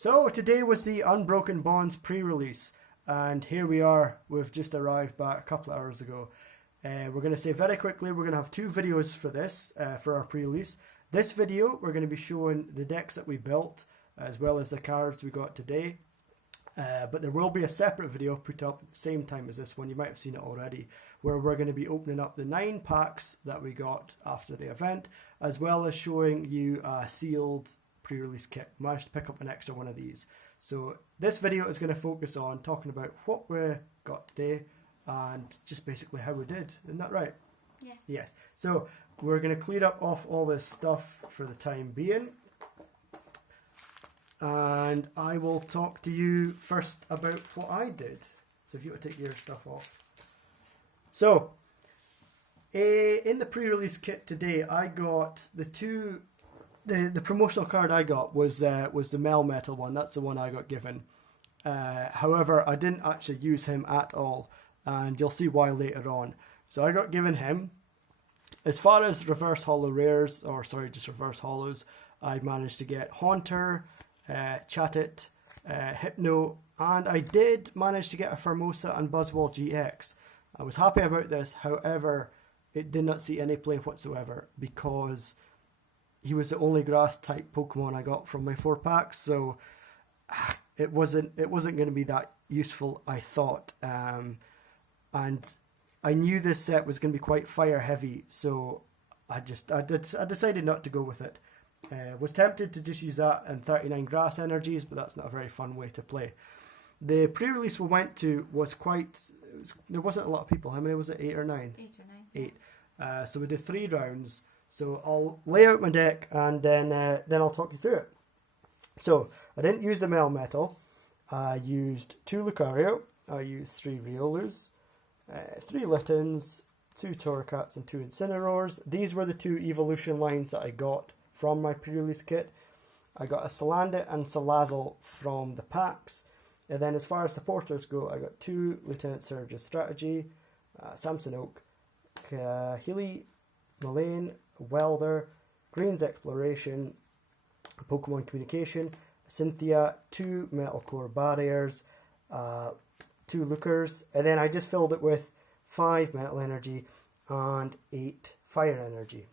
So today was the Unbroken Bonds pre-release, and here we are. We've just arrived back a couple of hours ago. We're going to say very quickly, we're going to have two videos for this, for our pre-release. This video, we're going to be showing the decks that we built, as well as the cards we got today. But there will be a separate video put up at the same time as this one, you might have seen it already, where we're going to be opening up the 9 packs that we got after the event, as well as showing you a sealed pre-release kit. Managed to pick up an extra one of these. So this video is going to focus on talking about what we got today and just basically how we did. Isn't that right? Yes. Yes. So we're going to clear up off all this stuff for the time being. And I will talk to you first about what I did. So if you want to take your stuff off. So, in the pre-release kit today, I got the promotional card I got was the Melmetal one. That's the one I got given. However, I didn't actually use him at all, and you'll see why later on. So I got given him. As far as reverse holo rares, or sorry, just reverse holos, I managed to get Haunter, Chatit, Hypno, and I did manage to get a Formosa and Buzzwole GX. I was happy about this, however, it did not see any play whatsoever because he was the only grass type Pokemon I got from my 4 packs, so it wasn't going to be that useful, I thought. And I knew this set was going to be quite fire heavy, so I decided not to go with it. Was tempted to just use that and 39 grass energies, but that's not a very fun way to play. The pre-release we went to was there wasn't a lot of people. How many was it? 8 or 9? 8 or 9. 8. So we did 3 rounds. So I'll lay out my deck and then I'll talk you through it. So I didn't use the Melmetal. I used 2 Lucario. I used 3 Riolus, 3 Littens, 2 Torracats and 2 Incineroars. These were the 2 evolution lines that I got from my pre-release kit. I got a Salandit and Salazzle from the packs. And then as far as supporters go, I got 2 Lieutenant Surge's Strategy, Samson Oak, Healy, Mullane, Welder, Green's Exploration, Pokemon Communication, Cynthia, 2 Metal Core Barriers, 2 Lookers, and then I just filled it with 5 Metal Energy and 8 Fire Energy.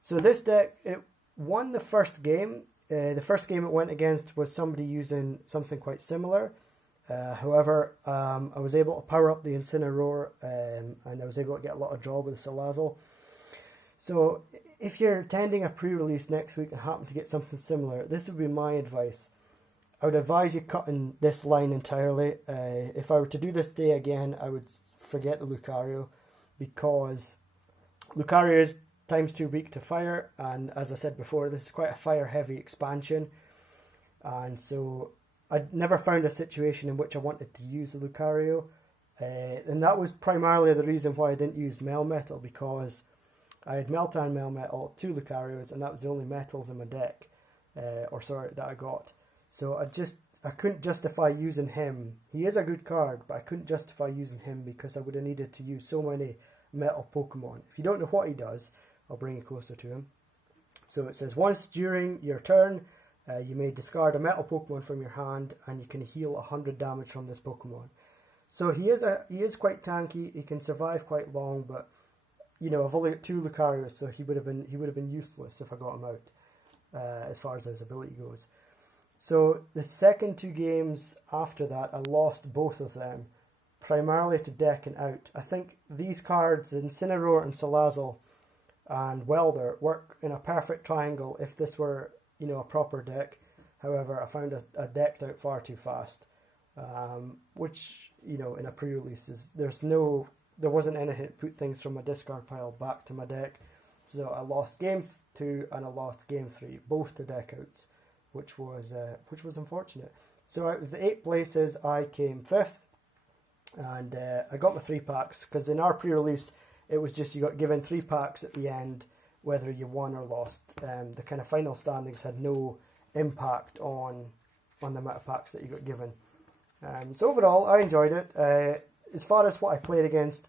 So this deck, it won the first game. The first game it went against was somebody using something quite similar. However, I was able to power up the Incineroar and I was able to get a lot of draw with the Salazzle. So if you're attending a pre-release next week and happen to get something similar, this would be my advice. I would advise you cutting this line entirely. If I were to do this day again, I would forget the Lucario, because Lucario is times 2 weak to fire, and as I said before, this is quite a fire heavy expansion, and so I never found a situation in which I wanted to use the Lucario, and that was primarily the reason why I didn't use Melmetal, because I had Meltan, Melmetal, 2 Lucarios, and that was the only metals in my deck, that I got. So I couldn't justify using him. He is a good card, but I couldn't justify using him because I would have needed to use so many metal Pokemon. If you don't know what he does, I'll bring you closer to him. So it says, once during your turn, you may discard a metal Pokemon from your hand, and you can heal 100 damage from this Pokemon. So he is quite tanky. He can survive quite long, but you know, I've only got 2 Lucarios, so he would have been useless if I got him out, as far as his ability goes. So the second 2 games after that, I lost both of them, primarily to decking out. I think these cards, Incineroar and Salazzle and Welder, work in a perfect triangle if this were, you know, a proper deck. However, I found a decked out far too fast, which, you know, in a pre-release there wasn't anything to put things from my discard pile back to my deck. So I lost game 2 and I lost game 3, both to deck outs, which was unfortunate. So out of the 8 places, I came 5th, and I got my 3 packs, because in our pre-release it was just you got given 3 packs at the end, whether you won or lost. The kind of final standings had no impact on the amount of packs that you got given. So overall, I enjoyed it. As far as what I played against,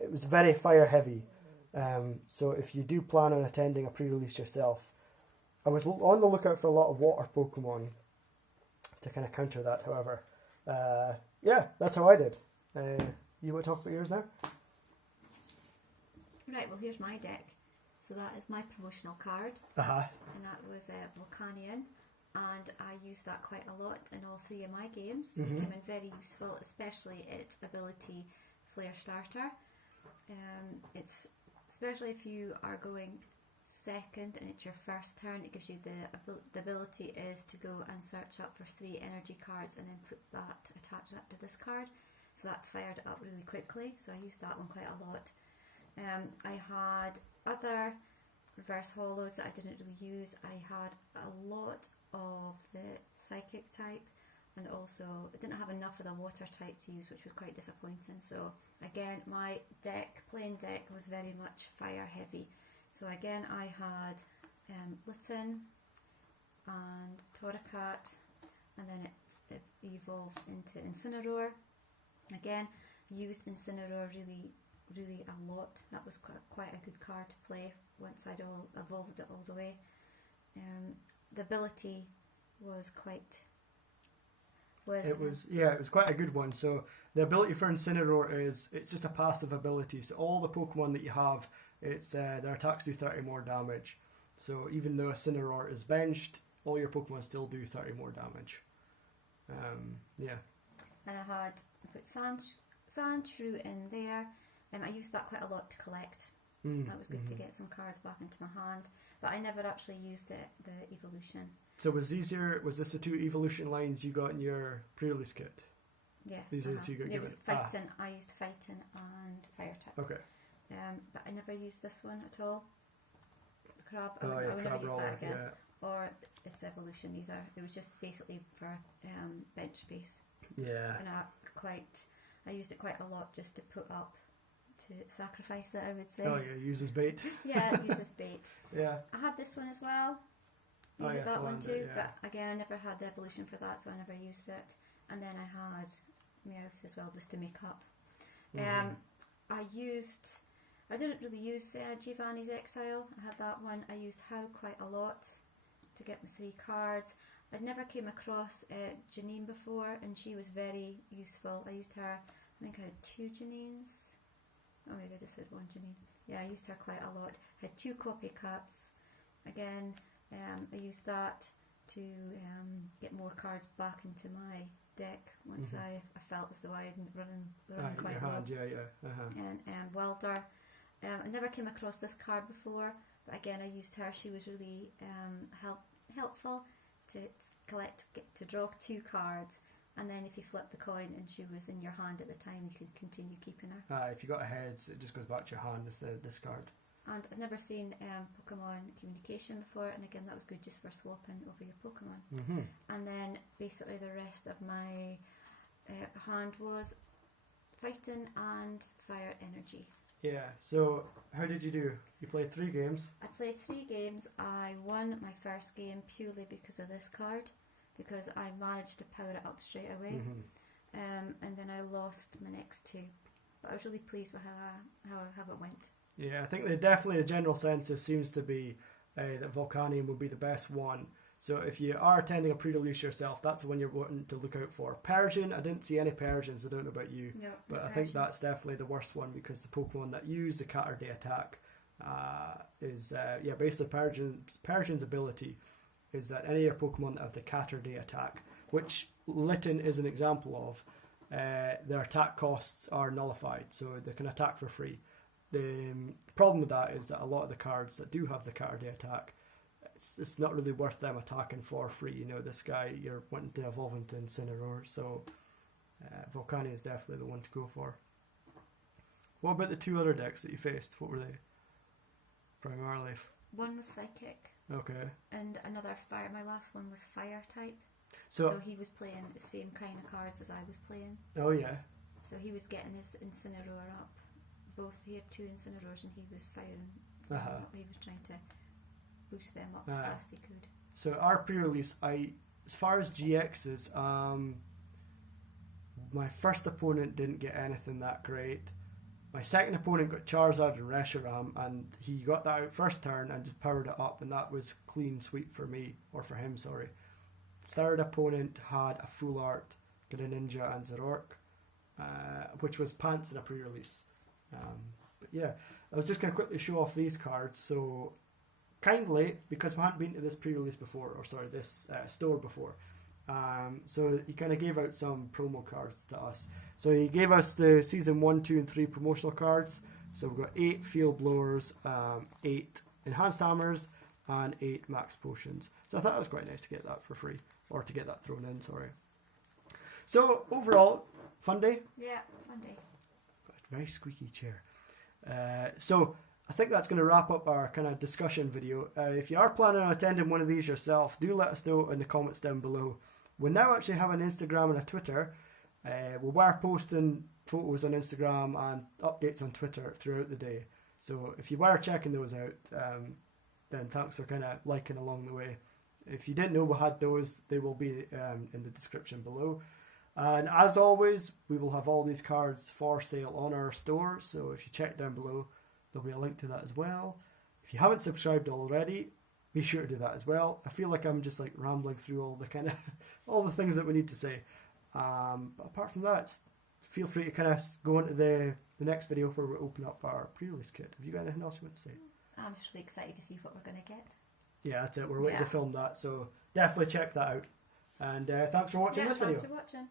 it was very fire heavy. So if you do plan on attending a pre-release yourself, I was on the lookout for a lot of water Pokemon, to kind of counter that. However, yeah, that's how I did. You want to talk about yours now? Right, well here's my deck. So that is my promotional card. And that was Volcanion. And I used that quite a lot in all 3 of my games. It came in very useful, especially its ability Flare Starter. It's especially if you are going second and it's your first turn, it gives you the ability is to go and search up for 3 energy cards and then attach that to this card. So that fired it up really quickly. So I used that one quite a lot. I had other reverse holos that I didn't really use. I had a lot of the psychic type, and also I didn't have enough of the water type to use, which was quite disappointing. So again, my plain deck was very much fire heavy. So again, I had Litten and Torracat, and then it evolved into Incineroar. Again, I used Incineroar really a lot. That was quite a good card to play once I'd evolved it all the way. The ability was it was quite a good one. So the ability for Incineroar it's just a passive ability. So all the Pokemon that you have, their attacks do 30 more damage. So even though Incineroar is benched, all your Pokemon still do 30 more damage. Yeah. And I put Sandshrew in there. I used that quite a lot to collect. That was good to get some cards back into my hand. But I never actually used the evolution. So was this the 2 evolution lines you got in your pre-release kit? Yes. These are the 2 you got given? It was Fighting. I used Fighting and Fire type. Okay. But I never used this one at all. The Crab. I would Crab never use that again. Yeah. Or its evolution either. It was just basically for bench space. Yeah. And I used it quite a lot just to put up, to sacrifice it, I would say. Oh yeah, use as bait. Yeah, use as bait. Yeah. I had this one as well. You had that one too, but again I never had the evolution for that, so I never used it. And then I had Meowth as well, just to make up. I didn't really use Giovanni's Exile. I had that one. I used How quite a lot to get my 3 cards. I'd never came across Janine before, and she was very useful. I used her, I think I had 2 Janines. Oh, maybe I just said 1 Janine. Yeah, I used her quite a lot. I had 2 copycats. Again, I used that to get more cards back into my deck once I felt as though I had running quite well. And Welder. I never came across this card before, but again I used her. She was really helpful to draw 2 cards, and then if you flip the coin and she was in your hand at the time, you could continue keeping her. If you got a heads, it just goes back to your hand instead of discard. And I've never seen Pokemon communication before, and again that was good just for swapping over your Pokemon. And then basically the rest of my hand was Fighting and Fire Energy. Yeah, so how did you do? You played 3 games? I played 3 games. I won my first game purely because of this card, because I managed to power it up straight away. And then I lost my next 2. But I was really pleased with how it went. Yeah, I think definitely the general census seems to be that Volcanion would be the best one. So if you are attending a pre-release yourself, that's the one you're wanting to look out for. Persian, I didn't see any Persians, I don't know about you. No, but I think that's definitely the worst one, because the Pokemon that use the Catter Day attack is basically Persian's ability is that any of your Pokemon that have the Catter Day attack, which Litten is an example of, their attack costs are nullified, so they can attack for free. The problem with that is that a lot of the cards that do have the Catter Day attack, it's not really worth them attacking for free. You know, this guy, you're wanting to evolve into Incineroar, so Volcanion is definitely the one to go for. What about the 2 other decks that you faced? What were they? Primarily? One was Psychic. Okay. And another Fire. My last one was Fire type. So he was playing the same kind of cards as I was playing. Oh yeah. So he was getting his Incineroar up. He had 2 Incineroars and he was firing. He was trying to boost them up as fast as he could. So our pre-release, as far as GXs, my first opponent didn't get anything that great. My second opponent got Charizard and Reshiram, and he got that out first turn and just powered it up, and that was clean sweep for me, or for him, sorry. third opponent had a full art Greninja and Zoroark, which was pants in a pre-release. But yeah, I was just going to quickly show off these cards. So kindly, because we hadn't been to this pre-release before, or sorry, this store before, so he kind of gave out some promo cards to us. So he gave us the season 1, 2 and 3 promotional cards. So we've got 8 field blowers, 8 enhanced hammers, and 8 max potions. So I thought it was quite nice to get that for free, or to get that thrown in, sorry. So overall, fun day? Yeah, fun day. Very squeaky chair. So I think that's going to wrap up our kind of discussion video. If you are planning on attending one of these yourself, do let us know in the comments down below. We now actually have an Instagram and a Twitter. We were posting photos on Instagram and updates on Twitter throughout the day. So if you were checking those out, then thanks for kind of liking along the way. If you didn't know we had those, they will be in the description below. And as always, we will have all these cards for sale on our store. So if you check down below, there'll be a link to that as well. If you haven't subscribed already, be sure to do that as well. I feel like I'm just like rambling through all the kind of all the things that we need to say. But apart from that, feel free to kind of go into the next video where we open up our pre-release kit. Have you got anything else you want to say? I'm just really excited to see what we're going to get. Yeah, that's it. We're waiting to film that. So definitely check that out. And thanks for watching this video. Thanks for watching.